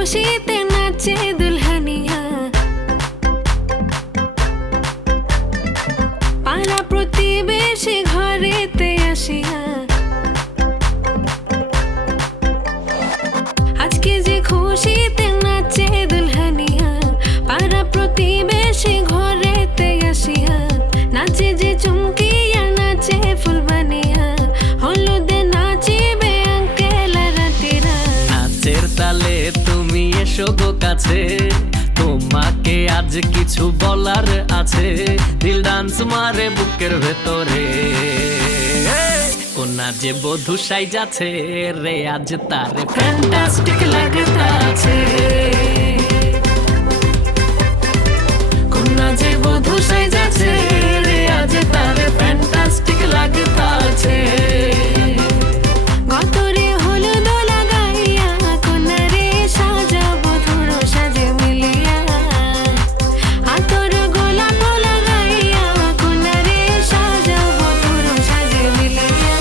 খুশিতে নাচে দুলহানিয়া, পাড়া প্রতিবেশী ঘরেতে আসিয়া, আজকে যে খুশিতে নাচে দুলহানিয়া, পাড়া প্রতিবেশী ঘরেতে আসিয়া, নাচে যে চুমকিয়া নাচে ফুলবানিয়া, হলুদে নাচিবে আঙ্কেল রাতিরা। নাচের তালে তুমি এসো গো কাছে, তোমাকে আজ কিছু বলার আছে, দিল ডান্স মারে বুকের ভেতরে। কোনা যে বধূ সাইজাছে রে, আজ তারে ফ্যান্টাস্টিক লাগতাছে। কোনা যে বধূ সাইজাছে রে, আজ তারে ফ্যান্টাস্টিক লাগতাছে। গতরে হলুদ লাগাইয়া, কোনারে সাজাবো ধুরো সাজে মিলিয়া, আতর গোলাপ লাগাইয়া, কোনারে সাজাবো ধুরো সাজে মিলিয়া।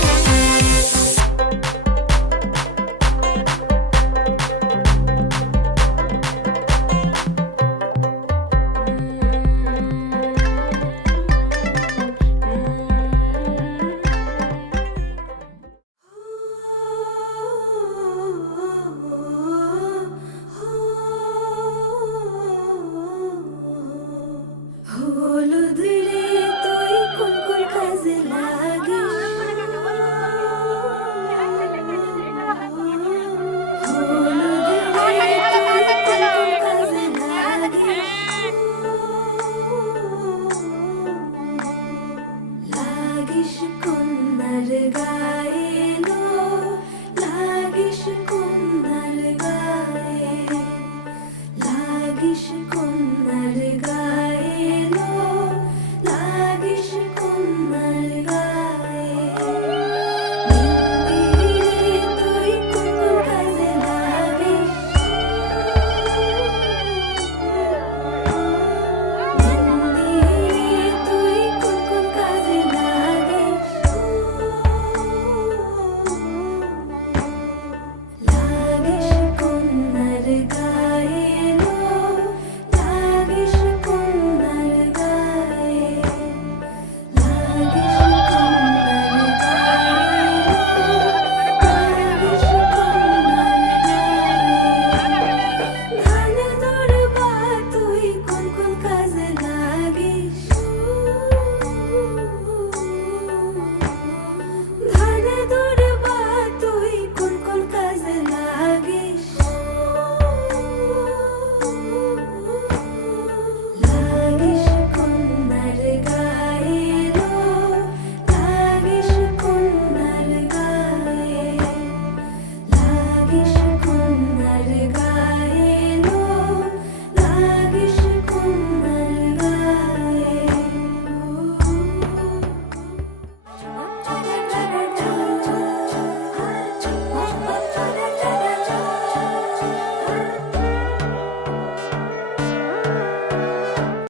হলুদ রে তুই কোন কোন কাজে লাগিস, হলুদ রে তুই কোন কোন কাজে লাগিস, লাগিস কন্যার গায়ে লো, লাগিস